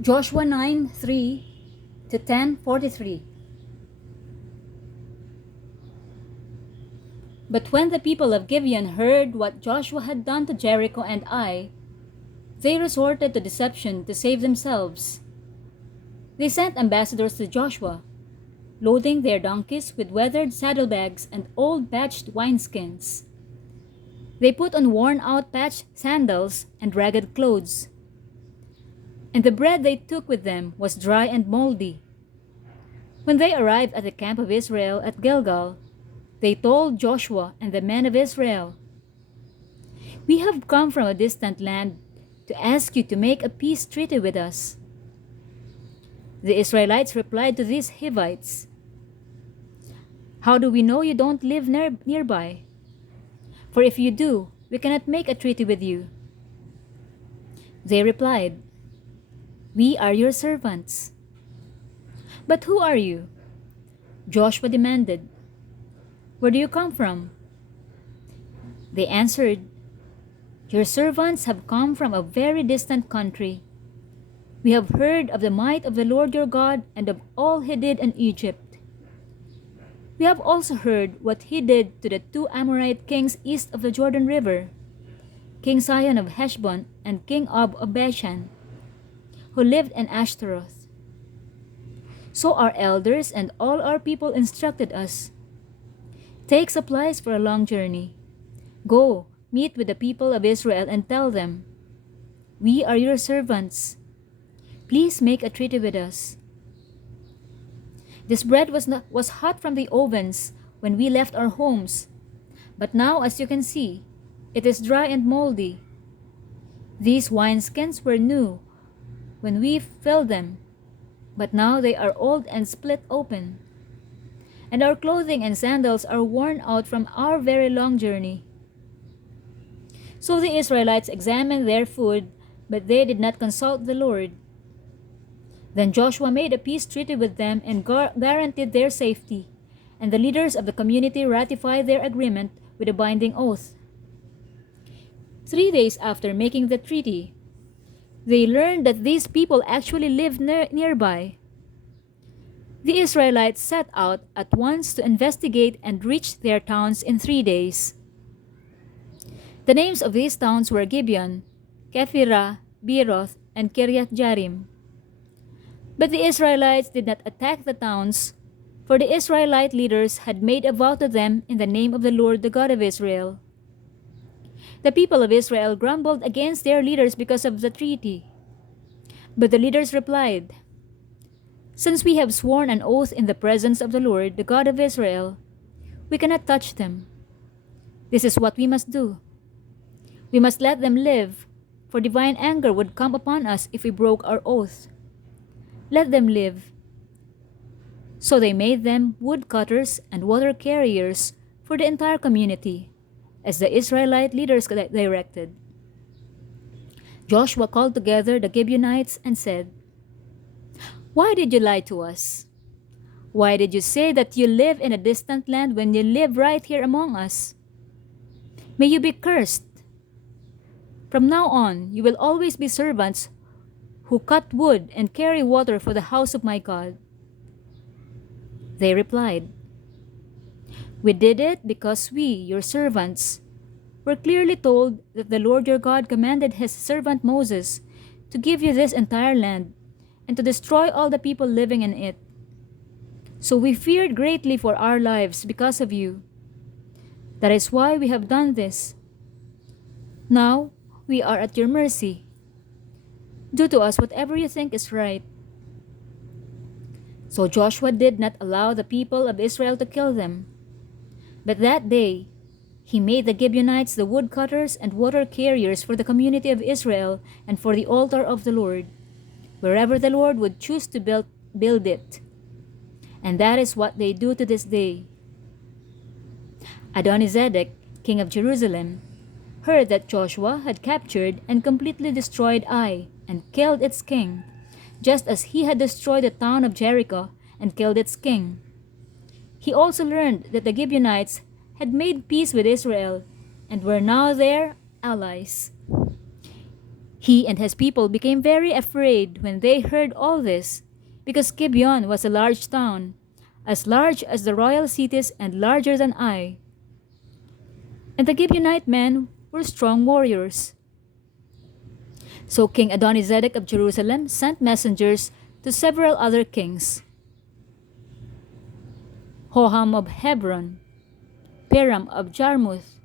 Joshua 9:3 to 10:43. But when the people of Gibeon heard what Joshua had done to Jericho and Ai, they resorted to deception to save themselves. They sent ambassadors to Joshua, loading their donkeys with weathered saddlebags and old patched wineskins. They put on worn-out patched sandals and ragged clothes. And the bread they took with them was dry and moldy. When they arrived at the camp of Israel at Gilgal, they told Joshua and the men of Israel, "We have come from a distant land to ask you to make a peace treaty with us." The Israelites replied to these Hivites, "How do we know you don't live nearby? For if you do, we cannot make a treaty with you." They replied, "We are your servants." "But who are you?" Joshua demanded. "Where do you come from?" They answered, "Your servants have come from a very distant country. We have heard of the might of the Lord your God and of all he did in Egypt. We have also heard what he did to the two Amorite kings east of the Jordan River, King Sihon of Heshbon and King Og of Bashan, who lived in Ashtaroth. So our elders and all our people instructed us, 'Take supplies for a long journey. Go, meet with the people of Israel and tell them, "We are your servants. Please make a treaty with us." This bread was hot from the ovens when we left our homes, but now, as you can see, it is dry and moldy. These wineskins were new when we filled them, but now they are old and split open. And our clothing and sandals are worn out from our very long journey." So the Israelites examined their food, but they did not consult the Lord. Then Joshua made a peace treaty with them and guaranteed their safety, and the leaders of the community ratified their agreement with a binding oath. 3 days after making the treaty, they learned that these people actually lived nearby. The Israelites set out at once to investigate and reached their towns in 3 days. The names of these towns were Gibeon, Kephirah, Beeroth, and Kiriath Jearim. But the Israelites did not attack the towns, for the Israelite leaders had made a vow to them in the name of the Lord, the God of Israel. The people of Israel grumbled against their leaders because of the treaty. But the leaders replied, "Since we have sworn an oath in the presence of the Lord, the God of Israel, we cannot touch them. This is what we must do. We must let them live, for divine anger would come upon us if we broke our oath. Let them live." So they made them woodcutters and water carriers for the entire community, as the Israelite leaders directed. Joshua called together the Gibeonites and said, "Why did you lie to us? Why did you say that you live in a distant land when you live right here among us? May you be cursed. From now on, you will always be servants who cut wood and carry water for the house of my God." They replied, "We did it because we, your servants, were clearly told that the Lord your God commanded his servant Moses to give you this entire land and to destroy all the people living in it. So we feared greatly for our lives because of you. That is why we have done this. Now we are at your mercy. Do to us whatever you think is right." So Joshua did not allow the people of Israel to kill them. But that day, he made the Gibeonites the woodcutters and water carriers for the community of Israel and for the altar of the Lord, wherever the Lord would choose to build it. And that is what they do to this day. Adonizedek, king of Jerusalem, heard that Joshua had captured and completely destroyed Ai and killed its king, just as he had destroyed the town of Jericho and killed its king. He also learned that the Gibeonites had made peace with Israel and were now their allies. He and his people became very afraid when they heard all this, because Gibeon was a large town, as large as the royal cities and larger than Ai. And the Gibeonite men were strong warriors. So King Adonizedek of Jerusalem sent messengers to several other kings: Hoham of Hebron, Piram of Jarmuth,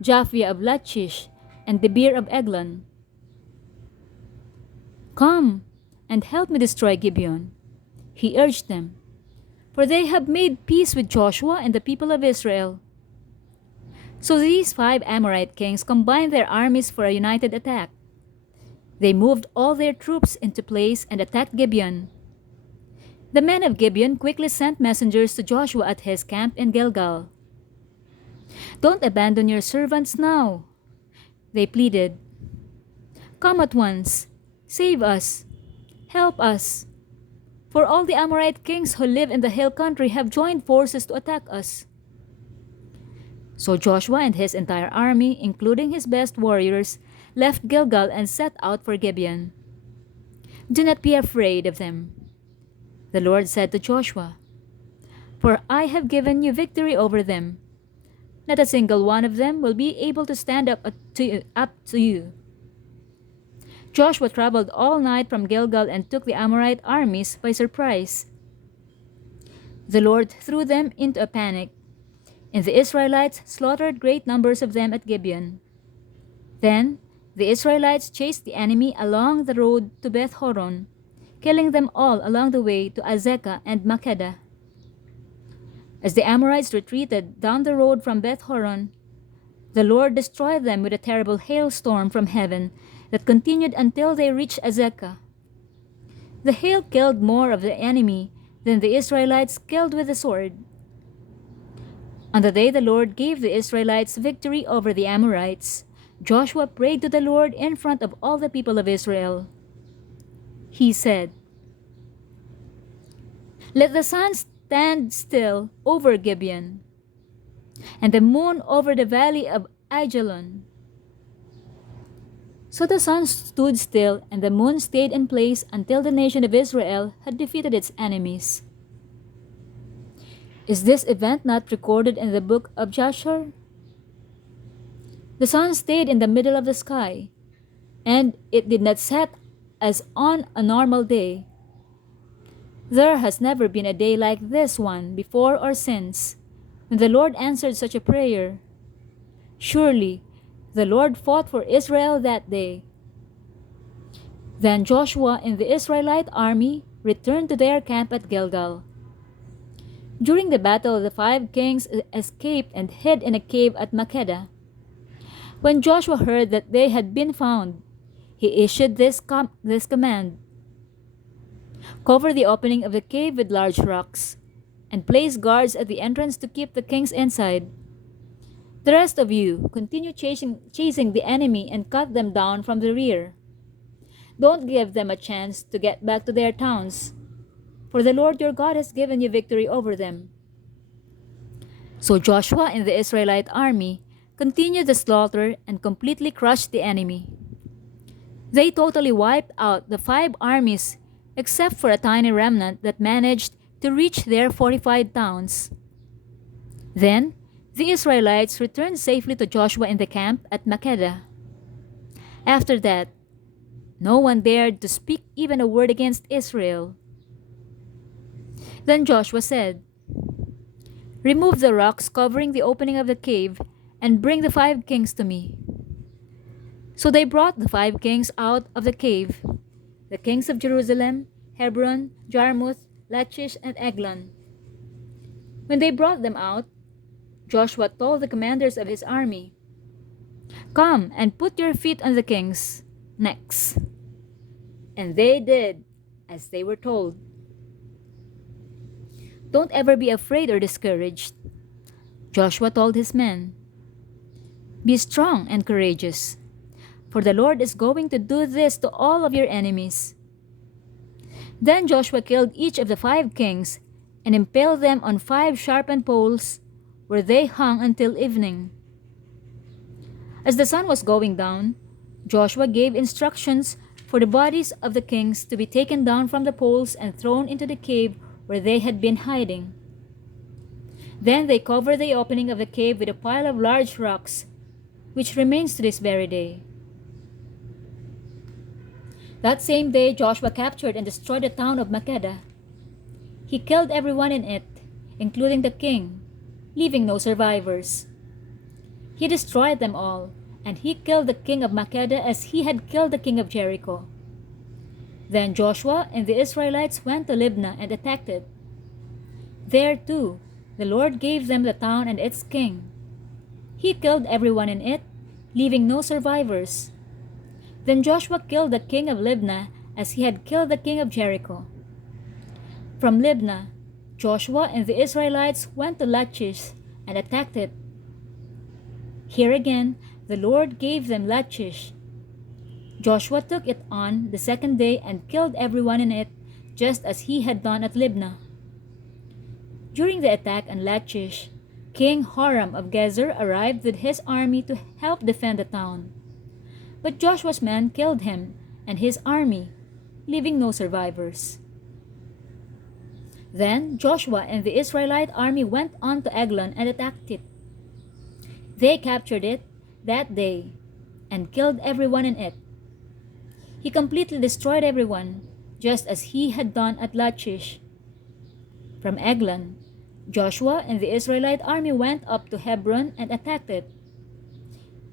Japhia of Lachish, and Debir of Eglon. "Come and help me destroy Gibeon," he urged them, "for they have made peace with Joshua and the people of Israel." So these 5 Amorite kings combined their armies for a united attack. They moved all their troops into place and attacked Gibeon. The men of Gibeon quickly sent messengers to Joshua at his camp in Gilgal. "Don't abandon your servants now," they pleaded. "Come at once. Save us. Help us. For all the Amorite kings who live in the hill country have joined forces to attack us." So Joshua and his entire army, including his best warriors, left Gilgal and set out for Gibeon. "Do not be afraid of them," the Lord said to Joshua, "for I have given you victory over them. Not a single one of them will be able to stand up to you." Joshua traveled all night from Gilgal and took the Amorite armies by surprise. The Lord threw them into a panic, and the Israelites slaughtered great numbers of them at Gibeon. Then the Israelites chased the enemy along the road to Beth Horon, killing them all along the way to Azekah and Makkedah. As the Amorites retreated down the road from Beth Horon, the Lord destroyed them with a terrible hailstorm from heaven that continued until they reached Azekah. The hail killed more of the enemy than the Israelites killed with the sword. On the day the Lord gave the Israelites victory over the Amorites, Joshua prayed to the Lord in front of all the people of Israel. He said, "Let the sun stand still over Gibeon, and the moon over the valley of Ajalon." So the sun stood still and the moon stayed in place until the nation of Israel had defeated its enemies. Is this event not recorded in the book of Joshua? The sun stayed in the middle of the sky, and it did not set as on a normal day. There has never been a day like this one before or since, when the Lord answered such a prayer. Surely the Lord fought for Israel that day. Then Joshua and the Israelite army returned to their camp at Gilgal. During the battle, the 5 kings escaped and hid in a cave at Makkedah. When Joshua heard that they had been found, he issued this command: "Cover the opening of the cave with large rocks, and place guards at the entrance to keep the kings inside. The rest of you continue chasing the enemy and cut them down from the rear. Don't give them a chance to get back to their towns, for the Lord your God has given you victory over them." So Joshua and the Israelite army continued the slaughter and completely crushed the enemy. They totally wiped out the 5 armies except for a tiny remnant that managed to reach their fortified towns. Then the Israelites returned safely to Joshua in the camp at Makkedah. After that, no one dared to speak even a word against Israel. Then Joshua said, "Remove the rocks covering the opening of the cave and bring the 5 kings to me." So they brought the 5 kings out of the cave, the kings of Jerusalem, Hebron, Jarmuth, Lachish, and Eglon. When they brought them out, Joshua told the commanders of his army, "Come and put your feet on the kings' necks." And they did as they were told. Don't ever be afraid or discouraged. Joshua told his men, "Be strong and courageous, for the Lord is going to do this to all of your enemies." Then Joshua killed each of the 5 kings and impaled them on 5 sharpened poles, where they hung until evening. As the sun was going down, Joshua gave instructions for the bodies of the kings to be taken down from the poles and thrown into the cave where they had been hiding. Then they covered the opening of the cave with a pile of large rocks, which remains to this very day. That same day Joshua captured and destroyed the town of Makkedah. He killed everyone in it, including the king, leaving no survivors. He destroyed them all, and he killed the king of Makkedah as he had killed the king of Jericho. Then Joshua and the Israelites went to Libnah and attacked it. There too, the Lord gave them the town and its king. He killed everyone in it, leaving no survivors. Then Joshua killed the king of Libnah as he had killed the king of Jericho. From Libnah, Joshua and the Israelites went to Lachish and attacked it. Here again, the Lord gave them Lachish. Joshua took it on the second day and killed everyone in it, just as he had done at Libnah. During the attack on Lachish, King Horam of Gezer arrived with his army to help defend the town. But Joshua's men killed him and his army, leaving no survivors. Then Joshua and the Israelite army went on to Eglon and attacked it. They captured it that day and killed everyone in it. He completely destroyed everyone, just as he had done at Lachish. From Eglon, Joshua and the Israelite army went up to Hebron and attacked it.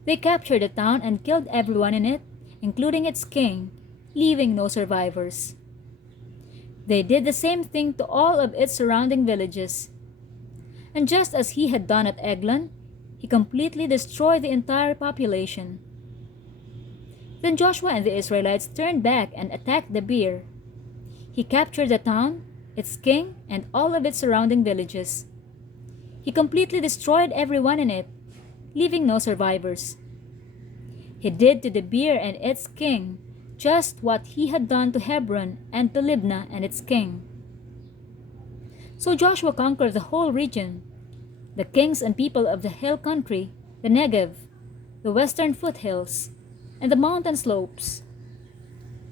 They captured the town and killed everyone in it, including its king, leaving no survivors. They did the same thing to all of its surrounding villages. And just as he had done at Eglon, he completely destroyed the entire population. Then Joshua and the Israelites turned back and attacked Debir. He captured the town, its king, and all of its surrounding villages. He completely destroyed everyone in it, leaving no survivors. He did to Debir and its king just what he had done to Hebron and to Libnah and its king. So Joshua conquered the whole region, the kings and people of the hill country, the Negev, the western foothills, and the mountain slopes.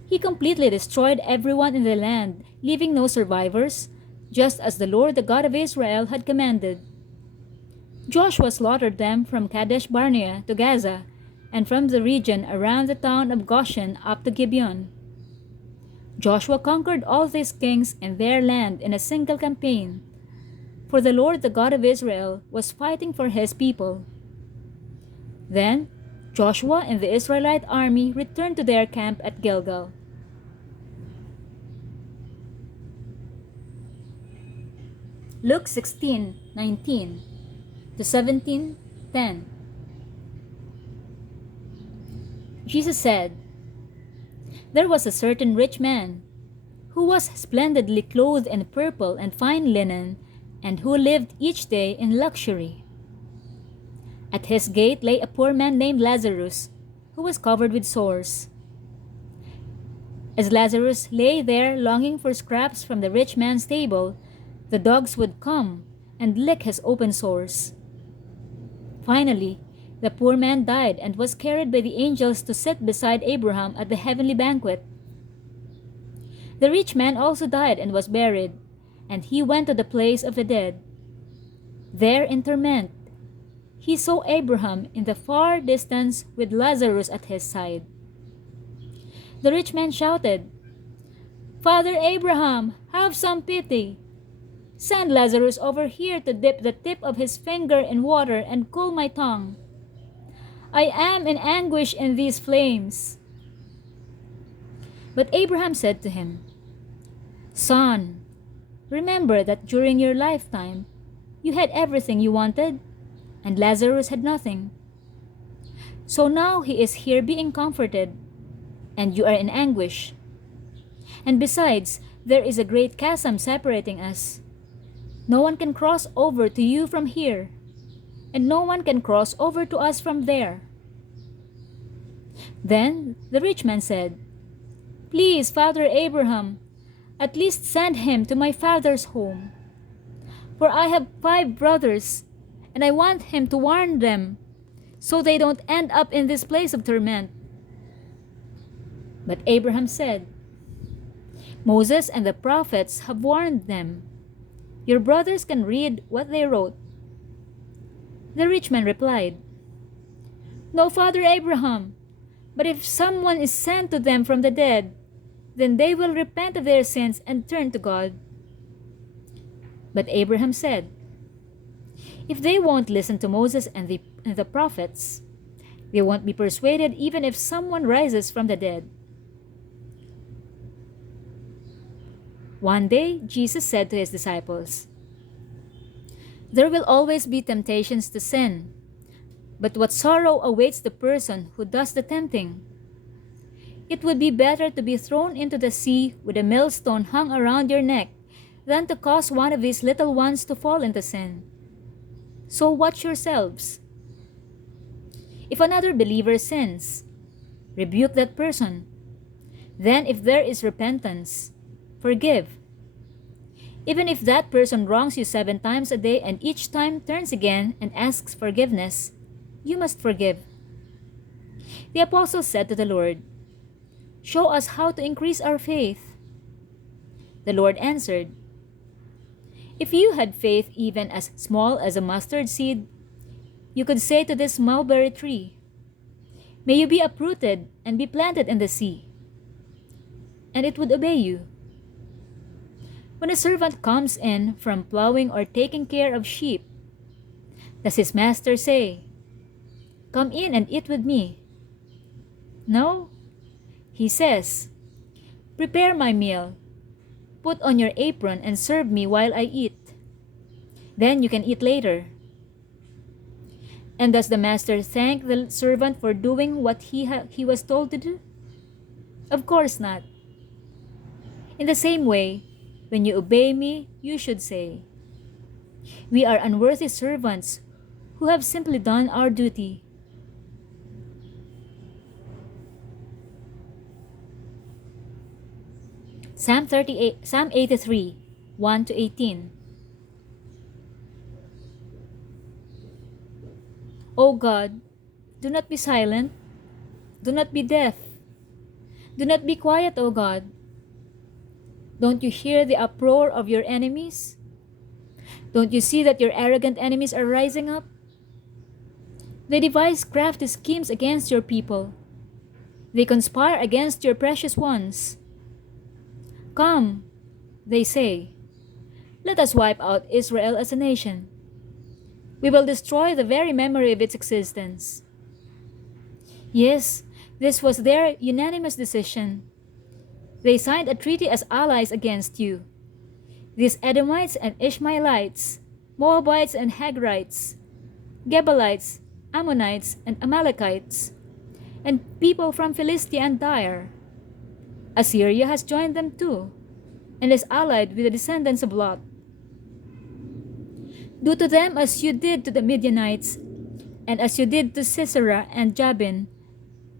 He completely destroyed everyone in the land, leaving no survivors, just as the Lord, the God of Israel, had commanded. Joshua slaughtered them from Kadesh Barnea to Gaza, and from the region around the town of Goshen up to Gibeon. Joshua conquered all these kings and their land in a single campaign, for the Lord, the God of Israel, was fighting for his people. Then Joshua and the Israelite army returned to their camp at Gilgal. Luke 16:19 to 17:10. Jesus said, "There was a certain rich man who was splendidly clothed in purple and fine linen, and who lived each day in luxury. At his gate lay a poor man named Lazarus, who was covered with sores. As Lazarus lay there longing for scraps from the rich man's table, the dogs would come and lick his open sores. Finally, the poor man died and was carried by the angels to sit beside Abraham at the heavenly banquet. The rich man also died and was buried, and he went to the place of the dead. There in torment, he saw Abraham in the far distance with Lazarus at his side. The rich man shouted, 'Father Abraham, have some pity. Send Lazarus over here to dip the tip of his finger in water and cool my tongue. I am in anguish in these flames.' But Abraham said to him, 'Son, remember that during your lifetime you had everything you wanted, and Lazarus had nothing. So now he is here being comforted, and you are in anguish. And besides, there is a great chasm separating us. No one can cross over to you from here, and no one can cross over to us from there.' Then the rich man said, 'Please, Father Abraham, at least send him to my father's home. For I have 5 brothers, and I want him to warn them, so they don't end up in this place of torment.' But Abraham said, Moses and the prophets have warned them. Your brothers can read what they wrote. The rich man replied, No, Father Abraham, but if someone is sent to them from the dead, then they will repent of their sins and turn to God. But Abraham said, If they won't listen to Moses and the prophets, they won't be persuaded even if someone rises from the dead. One day, Jesus said to his disciples, There will always be temptations to sin, but what sorrow awaits the person who does the tempting? It would be better to be thrown into the sea with a millstone hung around your neck than to cause one of these little ones to fall into sin. So watch yourselves. If another believer sins, rebuke that person. Then if there is repentance, forgive. Even if that person wrongs you 7 times a day and each time turns again and asks forgiveness, you must forgive. The apostle said to the Lord, Show us how to increase our faith. The Lord answered, If you had faith even as small as a mustard seed, you could say to this mulberry tree, May you be uprooted and be planted in the sea, and it would obey you. When a servant comes in from plowing or taking care of sheep, does his master say, Come in and eat with me? No, he says, Prepare my meal, put on your apron and serve me while I eat. Then you can eat later. And does the master thank the servant for doing what he was told to do? Of course not. In the same way, when you obey me, you should say, We are unworthy servants who have simply done our duty. Psalm 83, 1-18. O God, do not be silent, do not be deaf, do not be quiet, O God. Don't you hear the uproar of your enemies? Don't you see that your arrogant enemies are rising up? They devise crafty schemes against your people. They conspire against your precious ones. Come, they say, let us wipe out Israel as a nation. We will destroy the very memory of its existence. Yes, this was their unanimous decision. They signed a treaty as allies against you. These Edomites and Ishmaelites, Moabites and Hagrites, Gebalites, Ammonites and Amalekites, and people from Philistia and Tyre. Assyria has joined them too, and is allied with the descendants of Lot. Do to them as you did to the Midianites, and as you did to Sisera and Jabin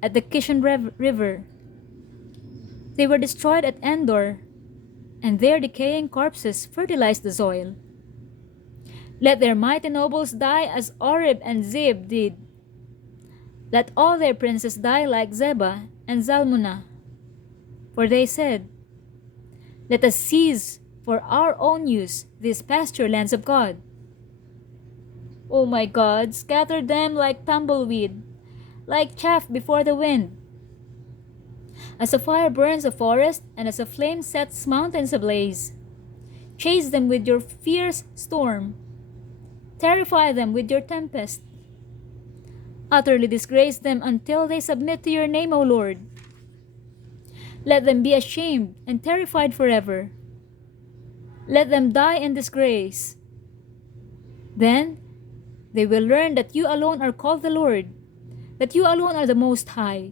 at the Kishon River. They were destroyed at Endor, and their decaying corpses fertilized the soil. Let their mighty nobles die as Oreb and Zeeb did. Let all their princes die like Zebah and Zalmunna. For they said, Let us seize for our own use these pasture lands of God. O my God, scatter them like tumbleweed, like chaff before the wind. As a fire burns a forest, and as a flame sets mountains ablaze, chase them with your fierce storm. Terrify them with your tempest. Utterly disgrace them until they submit to your name, O Lord. Let them be ashamed and terrified forever. Let them die in disgrace. Then they will learn that you alone are called the Lord, that you alone are the Most High,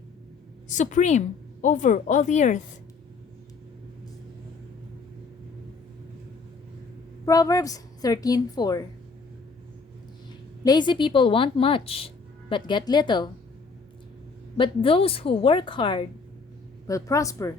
supreme over all the earth. Proverbs 13:4. Lazy people want much, but get little. But those who work hard will prosper.